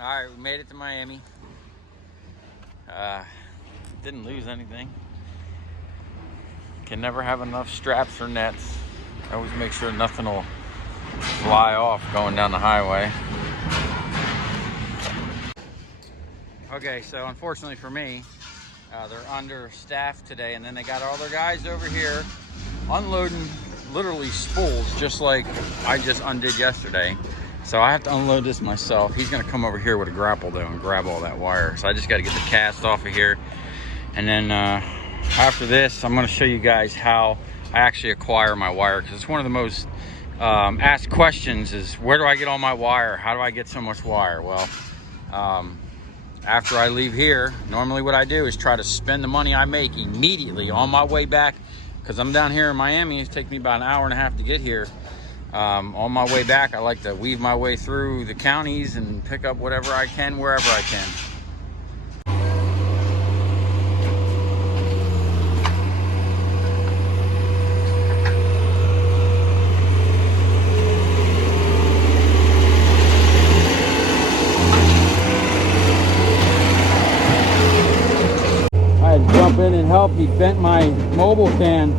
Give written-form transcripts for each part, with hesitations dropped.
Alright, we made it to Miami. Didn't lose anything. Can never have enough straps or nets. I always make sure nothing will fly off going down the highway. Okay, so unfortunately for me, they're understaffed today, and then they got all their guys over here unloading literally spools just like I just undid yesterday. So I have to unload this myself. He's gonna come over here with a grapple though and grab all that wire. So I just gotta get the cast off of here. And then after this, I'm gonna show you guys how I actually acquire my wire, because it's one of the most asked questions is, where do I get all my wire? How do I get so much wire? Well, after I leave here, normally what I do is try to spend the money I make immediately on my way back, because I'm down here in Miami. It takes me about an hour and a half to get here. On my way back, I like to weave my way through the counties and pick up whatever I can, wherever I can. I had to jump in and help. He bent my mobile can.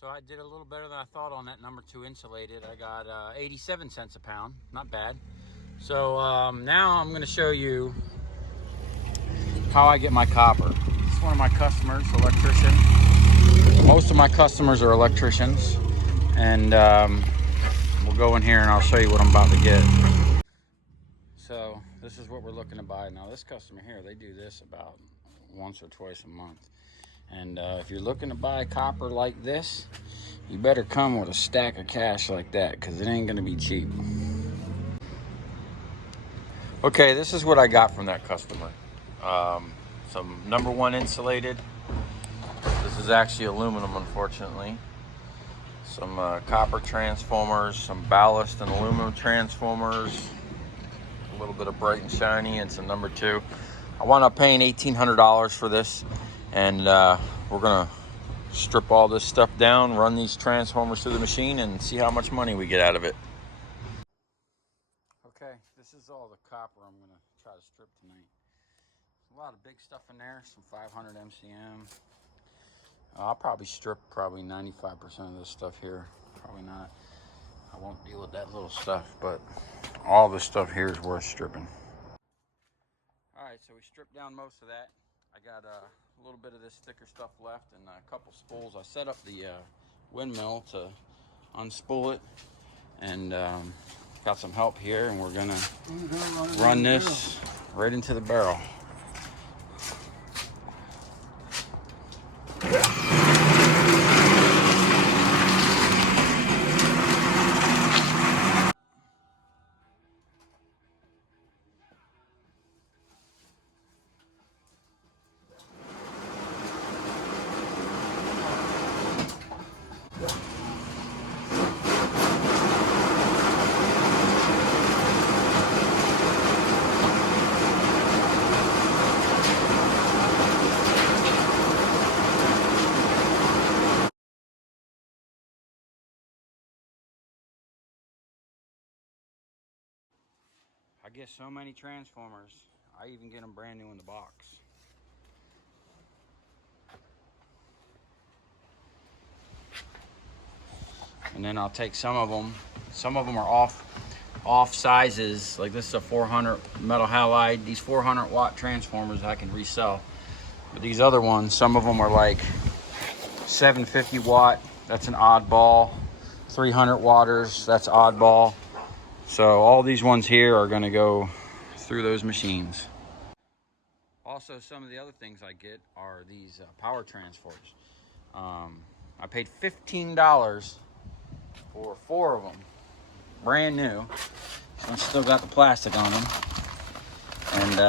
So I did a little better than I thought on that number 2 insulated. I got 87 cents a pound, not bad. So now I'm gonna show you how I get my copper. This is one of my customers, electrician. Most of my customers are electricians, and we'll go in here and I'll show you what I'm about to get. So this is what we're looking to buy. Now this customer here, they do this about once or twice a month. And if you're looking to buy copper like this, you better come with a stack of cash like that, because it ain't gonna be cheap. Okay, this is what I got from that customer. Some number 1 insulated. This is actually aluminum, unfortunately. Some copper transformers, some ballast and aluminum transformers, a little bit of bright and shiny, and some number 2. I wound up paying $1,800 for this, and we're gonna strip all this stuff down, run these transformers through the machine, and see how much money we get out of it. Okay, this is all the copper I'm gonna try to strip tonight. A lot of big stuff in there, some 500 MCM. I'll probably strip 95% of this stuff here. Probably not. I won't deal with that little stuff, but all this stuff here is worth stripping. All right, so we stripped down most of that. I got a little bit of this thicker stuff left and a couple spools. I set up the windmill to unspool it, and got some help here, and we're gonna run this right into the barrel. I get so many transformers, I even get them brand new in the box. And then I'll take some of them are off sizes. Like this is a 400 metal halide. These 400 watt transformers I can resell. But these other ones, some of them are like 750 watt, that's an oddball. 300 watters, that's oddball. So all these ones here are gonna go through those machines. Also, some of the other things I get are these power transfers. I paid $15 for 4 of them, brand new. I still got the plastic on them. And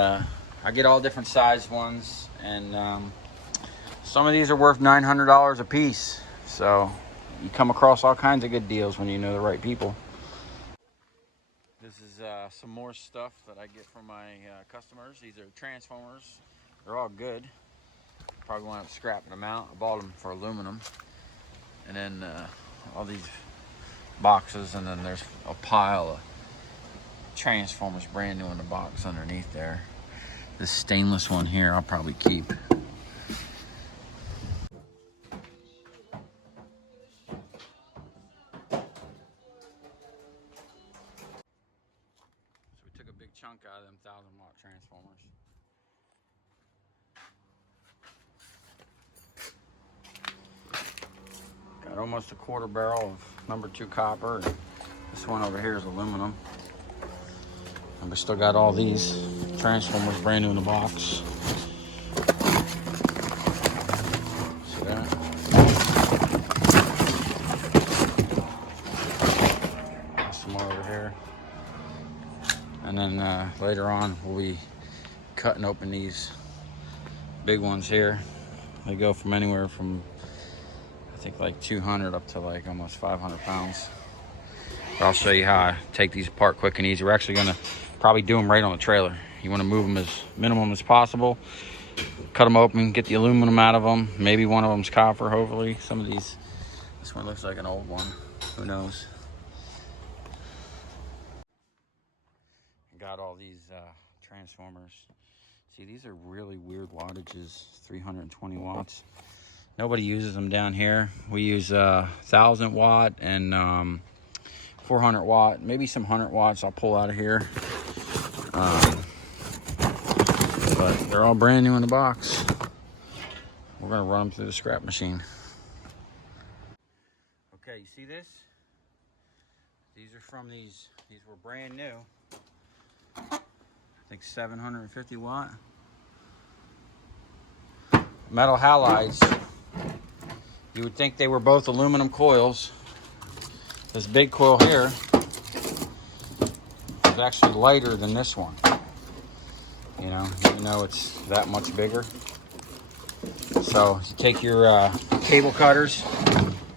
I get all different size ones, and some of these are worth $900 a piece. So you come across all kinds of good deals when you know the right people. This is some more stuff that I get from my customers. These are transformers. They're all good. Probably want to scrapping them out. I bought them for aluminum. And then all these boxes, and then there's a pile of transformers brand new in the box underneath there. This stainless one here I'll probably keep. Took a big chunk out of them 1,000-watt transformers. Got almost a quarter barrel of number 2 copper. And this one over here is aluminum. And we still got all these transformers brand new in the box. See that? Some more over here. And then later on, we'll be cutting open these big ones here. They go from anywhere from, I think, like 200 up to like almost 500 pounds. But I'll show you how I take these apart quick and easy. We're actually gonna probably do them right on the trailer. You wanna move them as minimum as possible. Cut them open, get the aluminum out of them. Maybe one of them's copper, hopefully. Some of these, this one looks like an old one. Who knows? Got all these transformers. See, these are really weird wattages, 320 watts. Nobody uses them down here. We use 1,000 watt and 400 watt, maybe some 100 watts I'll pull out of here. But they're all brand new in the box. We're gonna run them through the scrap machine. Okay, you see this? These are from these were brand new. I think 750 watt. Metal halides. You would think they were both aluminum coils. This big coil here is actually lighter than this one. You know it's that much bigger. So you take your cable cutters,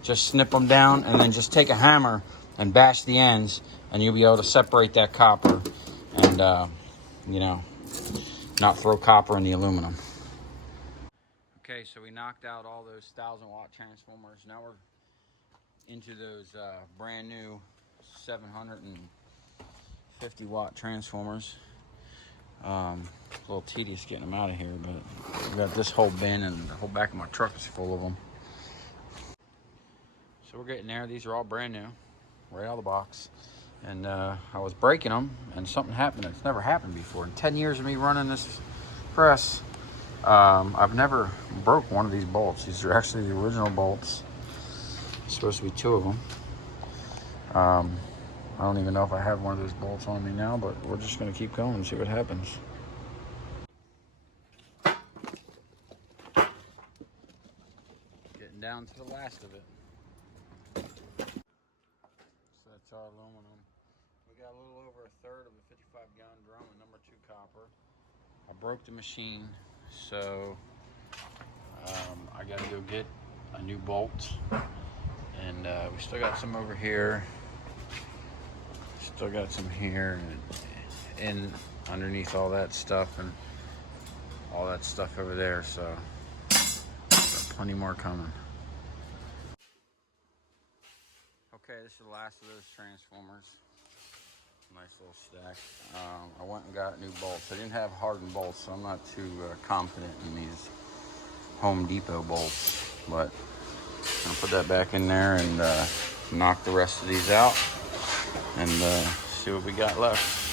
just snip them down, and then just take a hammer and bash the ends, and you'll be able to separate that copper and not throw copper in the aluminum. Okay, so we knocked out all those 1,000-watt transformers. Now we're into those brand new 750-watt transformers. A little tedious getting them out of here, but we got this whole bin, and the whole back of my truck is full of them. So we're getting there. These are all brand new, right out of the box. And I was breaking them, and something happened that's never happened before. In 10 years of me running this press, I've never broke one of these bolts. These are actually the original bolts. There's supposed to be 2 of them. I don't even know if I have one of those bolts on me now, but we're just going to keep going and see what happens. Getting down to the last of it. So that's our aluminum. We got a little over a third of a 55-gallon drum with number 2 copper. I broke the machine, so I got to go get a new bolt. And we still got some over here. Still got some here and underneath all that stuff and all that stuff over there. So got plenty more coming. Okay, this is the last of those transformers. Nice little stack. I went and got new bolts. I didn't have hardened bolts, so I'm not too confident in these Home Depot bolts. But I'll put that back in there and knock the rest of these out and see what we got left.